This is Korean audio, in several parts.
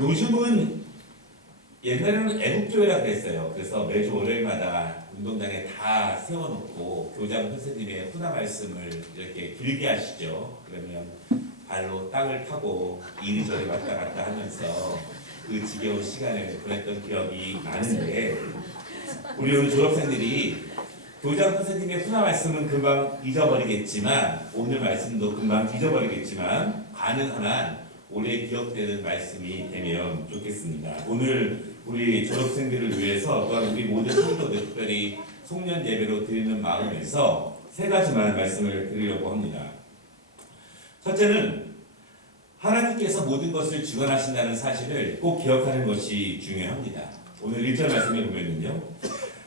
요즘은 옛날에는 애국교회라 그랬어요. 그래서 매주 월요일마다 운동장에 다 세워놓고 교장 선생님의 훈화 말씀을 이렇게 길게 하시죠. 그러면 발로 땅을 타고 이리저리 왔다 갔다 하면서 그 지겨운 시간을 보냈던 기억이 나는데, 우리 오늘 졸업생들이 교장 선생님의 훈화 말씀은 금방 잊어버리겠지만, 오늘 말씀도 금방 잊어버리겠지만, 가능한 한 오래 기억되는 말씀이 되면 좋겠습니다. 오늘 우리 졸업생들을 위해서 또한 우리 모든 성도들, 특별히 송년 예배로 드리는 마음에서 세 가지만 말씀을 드리려고 합니다. 첫째는 하나님께서 모든 것을 주관하신다는 사실을 꼭 기억하는 것이 중요합니다. 오늘 1절 말씀에 보면요,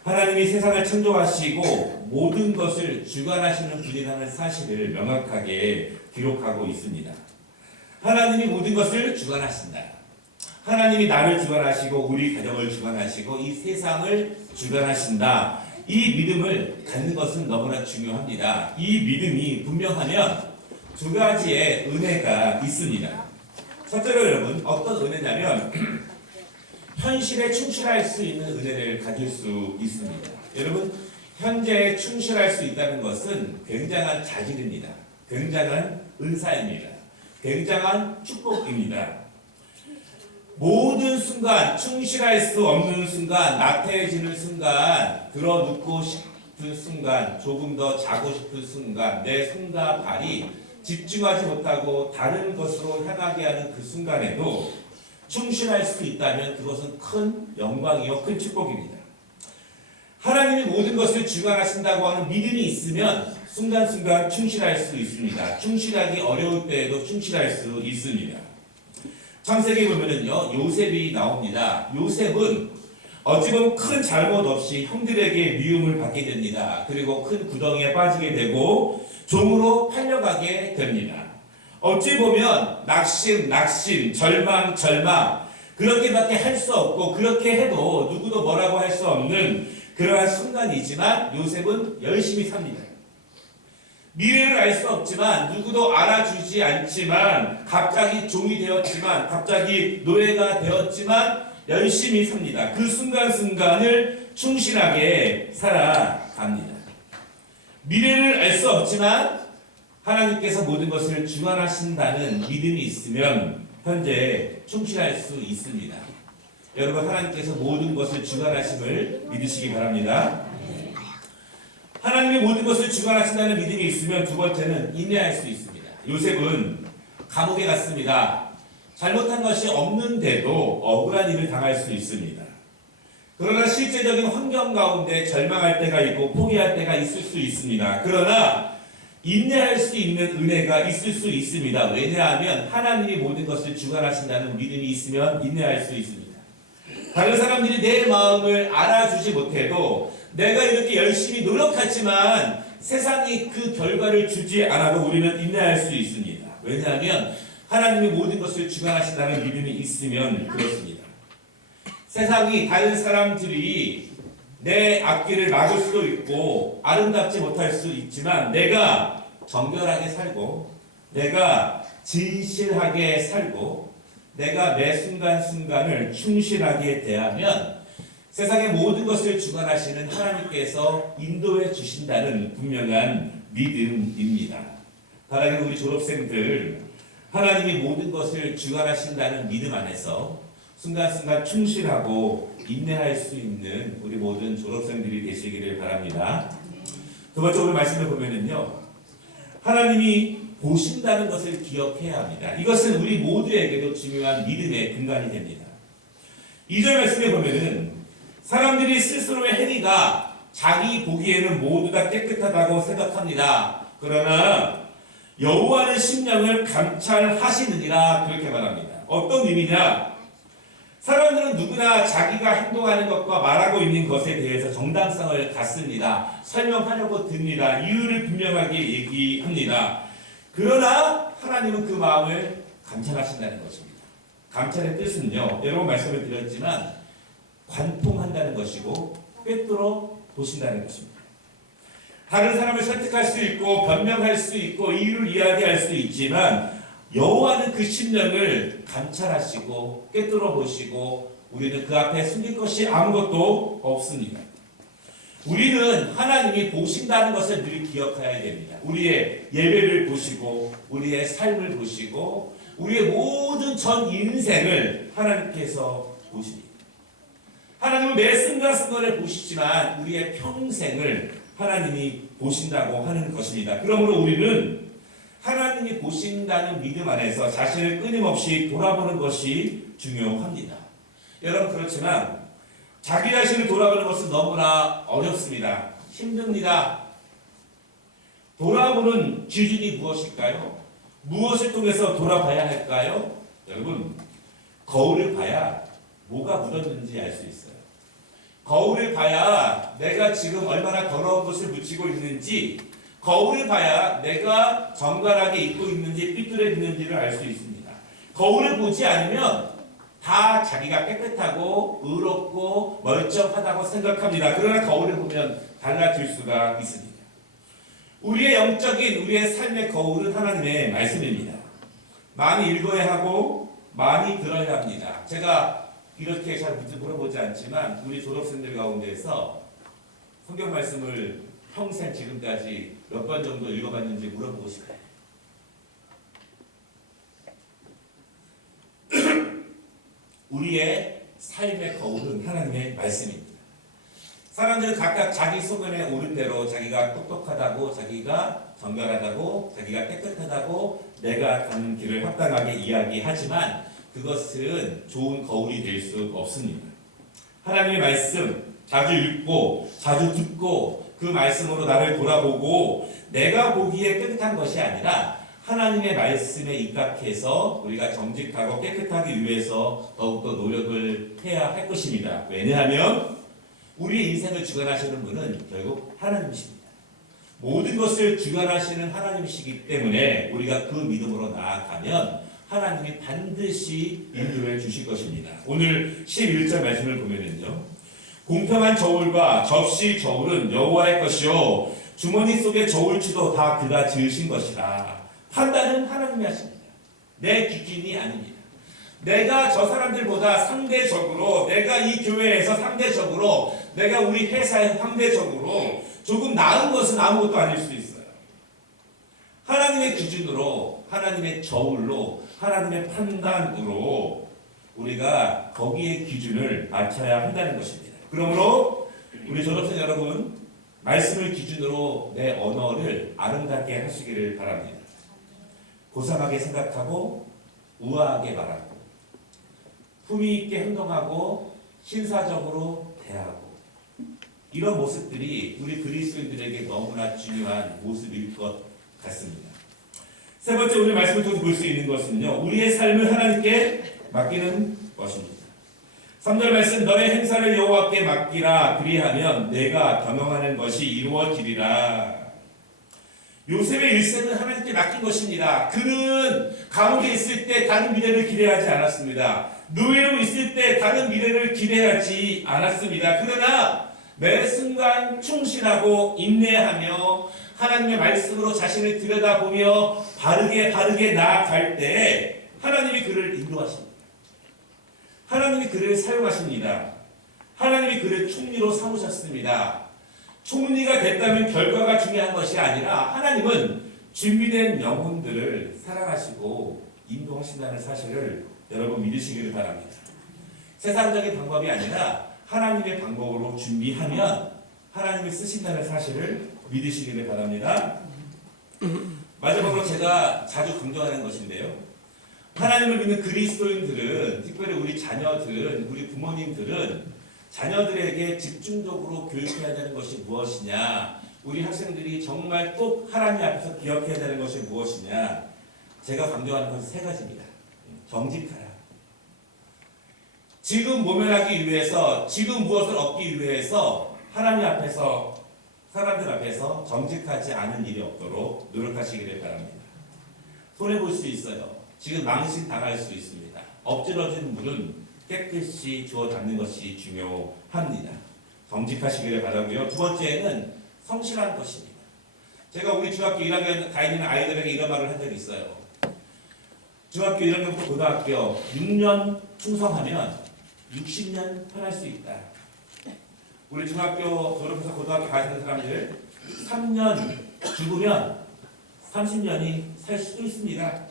하나님이 세상을 창조하시고 모든 것을 주관하시는 분이라는 사실을 명확하게 기록하고 있습니다. 하나님이 모든 것을 주관하신다. 하나님이 나를 주관하시고 우리 가정을 주관하시고 이 세상을 주관하신다. 이 믿음을 갖는 것은 너무나 중요합니다. 이 믿음이 분명하면 두 가지의 은혜가 있습니다. 첫째로 여러분, 어떤 은혜냐면 현실에 충실할 수 있는 은혜를 가질 수 있습니다. 여러분, 현재에 충실할 수 있다는 것은 굉장한 자질입니다. 굉장한 은사입니다. 굉장한 축복입니다. 모든 순간, 충실할 수 없는 순간, 나태해지는 순간, 들어눕고 싶은 순간, 조금 더 자고 싶은 순간, 내 손과 발이 집중하지 못하고 다른 것으로 향하게 하는 그 순간에도 충실할 수 있다면 그것은 큰 영광이요, 큰 축복입니다. 하나님이 모든 것을 주관하신다고 하는 믿음이 있으면 순간순간 충실할 수 있습니다. 충실하기 어려울 때에도 충실할 수 있습니다. 창세기에 보면은요, 요셉이 나옵니다. 요셉은 어찌 보면 큰 잘못 없이 형들에게 미움을 받게 됩니다. 그리고 큰 구덩이에 빠지게 되고 종으로 팔려가게 됩니다. 어찌 보면 낙심, 절망, 그렇게밖에 할 수 없고 그렇게 해도 누구도 뭐라고 할 수 없는 그러한 순간이지만 요셉은 열심히 삽니다. 미래를 알 수 없지만 누구도 알아주지 않지만 갑자기 종이 되었지만 갑자기 노예가 되었지만 열심히 삽니다. 그 순간순간을 충실하게 살아갑니다. 미래를 알 수 없지만 하나님께서 모든 것을 주관하신다는 믿음이 있으면 현재 충실할 수 있습니다. 여러분, 하나님께서 모든 것을 주관하심을 믿으시기 바랍니다. 하나님이 모든 것을 주관하신다는 믿음이 있으면 두 번째는 인내할 수 있습니다. 요셉은 감옥에 갔습니다. 잘못한 것이 없는데도 억울한 일을 당할 수 있습니다. 그러나 실제적인 환경 가운데 절망할 때가 있고 포기할 때가 있을 수 있습니다. 그러나 인내할 수 있는 은혜가 있을 수 있습니다. 왜냐하면 하나님이 모든 것을 주관하신다는 믿음이 있으면 인내할 수 있습니다. 다른 사람들이 내 마음을 알아주지 못해도 내가 이렇게 열심히 노력하지만 세상이 그 결과를 주지 않아도 우리는 인내할 수 있습니다. 왜냐하면 하나님이 모든 것을 주관하신다는 믿음이 있으면 그렇습니다. 세상이, 다른 사람들이 내 앞길을 막을 수도 있고 아름답지 못할 수 있지만 내가 정결하게 살고 내가 진실하게 살고 내가 매 순간순간을 충실하게 대하면 세상의 모든 것을 주관하시는 하나님께서 인도해 주신다는 분명한 믿음입니다. 바라기는 우리 졸업생들, 하나님이 모든 것을 주관하신다는 믿음 안에서 순간순간 충실하고 인내할 수 있는 우리 모든 졸업생들이 되시기를 바랍니다. 두 번째 오늘 말씀을 보면은요, 하나님이 보신다는 것을 기억해야 합니다. 이것은 우리 모두에게도 중요한 믿음의 근간이 됩니다. 2절 말씀에 보면은 사람들이 스스로의 행위가 자기 보기에는 모두 다 깨끗하다고 생각합니다. 그러나 여호와는 심령을 감찰하시느니라, 그렇게 말합니다. 어떤 의미냐? 사람들은 누구나 자기가 행동하는 것과 말하고 있는 것에 대해서 정당성을 갖습니다. 설명하려고 듭니다. 이유를 분명하게 얘기합니다. 그러나 하나님은 그 마음을 감찰하신다는 것입니다. 감찰의 뜻은요, 여러 번 말씀을 드렸지만 관통한다는 것이고 꿰뚫어 보신다는 것입니다. 다른 사람을 설득할 수 있고 변명할 수 있고 이유를 이야기할 수 있지만 여호와는 그 심령을 감찰하시고 꿰뚫어 보시고 우리는 그 앞에 숨길 것이 아무것도 없습니다. 우리는 하나님이 보신다는 것을 늘 기억해야 됩니다. 우리의 예배를 보시고 우리의 삶을 보시고 우리의 모든 전 인생을 하나님께서 보십니다. 하나님은 매 순간순간을 보시지만 우리의 평생을 하나님이 보신다고 하는 것입니다. 그러므로 우리는 하나님이 보신다는 믿음 안에서 자신을 끊임없이 돌아보는 것이 중요합니다. 여러분, 그렇지만 자기 자신을 돌아보는 것은 너무나 어렵습니다. 힘듭니다. 돌아보는 기준이 무엇일까요? 무엇을 통해서 돌아봐야 할까요? 여러분, 거울을 봐야 뭐가 묻었는지 알 수 있어요. 거울을 봐야 내가 지금 얼마나 더러운 것을 묻히고 있는지, 거울을 봐야 내가 정갈하게 입고 있는지 삐뚤어졌는지를 알 수 있습니다. 거울을 보지 않으면 다 자기가 깨끗하고 의롭고 멀쩡하다고 생각합니다. 그러나 거울을 보면 달라질 수가 있습니다. 우리의 영적인 우리의 삶의 거울은 하나님의 말씀입니다. 많이 읽어야 하고 많이 들어야 합니다. 제가 이렇게 잘 물어보지 않지만 우리 졸업생들 가운데서 성경 말씀을 평생 지금까지 몇 번 정도 읽어봤는지 물어보고 싶어요. 우리의 삶의 거울은 하나님의 말씀입니다. 사람들은 각각 자기 소견에 오른 대로 자기가 똑똑하다고, 자기가 정결하다고, 자기가 깨끗하다고, 내가 가는 길을 합당하게 이야기하지만 그것은 좋은 거울이 될 수 없습니다. 하나님의 말씀 자주 읽고 자주 듣고 그 말씀으로 나를 돌아보고 내가 보기에 깨끗한 것이 아니라 하나님의 말씀에 입각해서 우리가 정직하고 깨끗하기 위해서 더욱더 노력을 해야 할 것입니다. 왜냐하면 우리의 인생을 주관하시는 분은 결국 하나님이십니다. 모든 것을 주관하시는 하나님이시기 때문에 우리가 그 믿음으로 나아가면 하나님이 반드시 인도해 주실 것입니다. 오늘 11절 말씀을 보면은요. 공평한 저울과 접시 저울은 여호와의 것이요 주머니 속의 저울치도 다 그가 지으신 것이라. 판단은 하나님이 하십니다. 내 기준이 아닙니다. 내가 저 사람들보다 상대적으로, 내가 이 교회에서 상대적으로, 내가 우리 회사에 상대적으로 조금 나은 것은 아무것도 아닐 수 있어요. 하나님의 기준으로, 하나님의 저울로, 하나님의 판단으로 우리가 거기에 기준을 맞춰야 한다는 것입니다. 그러므로 우리 졸업생 여러분, 말씀을 기준으로 내 언어를 아름답게 하시기를 바랍니다. 고상하게 생각하고 우아하게 말하고 품위 있게 행동하고 신사적으로 대하고 이런 모습들이 우리 그리스도인들에게 너무나 중요한 모습일 것 같습니다. 세 번째 오늘 말씀을 통해서 볼 수 있는 것은요. 우리의 삶을 하나님께 맡기는 것입니다. 3절 말씀 너의 행사를 여호와께 맡기라 그리하면 내가 경영하는 것이 이루어지리라. 요셉의 일생은 하나님께 맡긴 것입니다. 그는 감옥에 있을 때 다른 미래를 기대하지 않았습니다. 노예로 있을 때 다른 미래를 기대하지 않았습니다. 그러나 매 순간 충실하고 인내하며 하나님의 말씀으로 자신을 들여다보며 바르게 나아갈 때 하나님이 그를 인도하십니다. 하나님이 그를 사용하십니다. 하나님이 그를 총리로 삼으셨습니다. 총리가 됐다면 결과가 중요한 것이 아니라 하나님은 준비된 영혼들을 사랑하시고 인도하신다는 사실을 여러분 믿으시기를 바랍니다. 세상적인 방법이 아니라 하나님의 방법으로 준비하면 하나님이 쓰신다는 사실을 믿으시기를 바랍니다. 마지막으로 제가 자주 강조하는 것인데요. 하나님을 믿는 그리스도인들은, 특별히 우리 자녀들은, 우리 부모님들은 자녀들에게 집중적으로 교육해야 되는 것이 무엇이냐, 우리 학생들이 정말 꼭 하나님 앞에서 기억해야 되는 것이 무엇이냐, 제가 강조하는 것은 세 가지입니다. 정직하라. 지금 모면하기 위해서, 지금 무엇을 얻기 위해서 하나님 앞에서, 사람들 앞에서 정직하지 않은 일이 없도록 노력하시기를 바랍니다. 손해볼 수 있어요. 지금 망신 당할 수 있습니다. 엎질러진 물은 깨끗이 주워 담는 것이 중요합니다. 정직하시기를 바라고요. 두 번째는 성실한 것입니다. 제가 우리 중학교 1학년 가 있는 아이들에게 이런 말을 한 적이 있어요. 중학교 1학년부터 고등학교 6년 충성하면 60년 편할 수 있다. 우리 중학교 졸업해서 고등학교 가시는 사람들 3년 죽으면 30년이 살 수도 있습니다.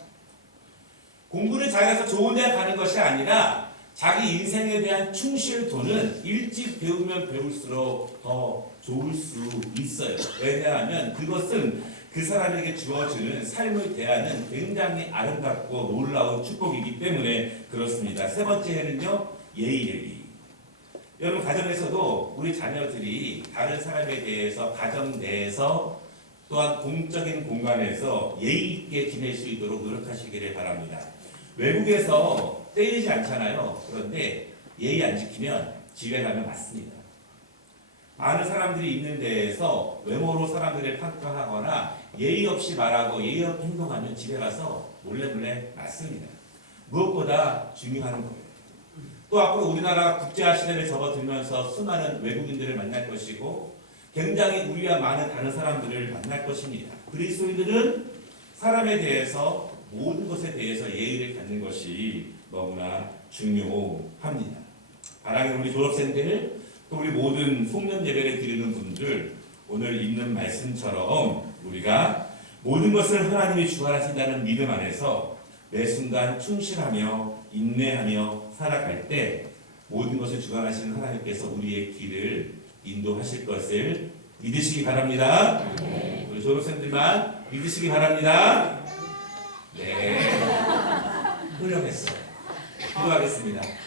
공부를 잘해서 좋은 데 가는 것이 아니라 자기 인생에 대한 충실도는 일찍 배우면 배울수록 더 좋을 수 있어요. 왜냐하면 그것은 그 사람에게 주어지는 삶의 대안은 굉장히 아름답고 놀라운 축복이기 때문에 그렇습니다. 세 번째는요, 예의. 여러분 가정에서도 우리 자녀들이 다른 사람에 대해서 가정 내에서 또한 공적인 공간에서 예의 있게 지낼 수 있도록 노력하시기를 바랍니다. 외국에서 때리지 않잖아요. 그런데 예의 안 지키면 집에 가면 맞습니다. 많은 사람들이 있는 데에서 외모로 사람들을 평가하거나 예의 없이 말하고 예의 없이 행동하면 집에 가서 몰래 맞습니다. 무엇보다 중요한 거예요. 또 앞으로 우리나라가 국제화 시대를 접어들면서 수많은 외국인들을 만날 것이고 굉장히 우리와 많은 다른 사람들을 만날 것입니다. 그리스도인들은 사람에 대해서 모든 것에 대해서 예의를 갖는 것이 너무나 중요합니다. 사랑하는 우리 졸업생들, 또 우리 모든 송년 예배를 드리는 분들, 오늘 읽는 말씀처럼 우리가 모든 것을 하나님이 주관하신다는 믿음 안에서 매 순간 충실하며 인내하며 살아갈 때 모든 것을 주관하시는 하나님께서 우리의 길을 인도하실 것을 믿으시기 바랍니다. 우리 졸업생들만 믿으시기 바랍니다. 네, 훌륭했어요. 기도하겠습니다.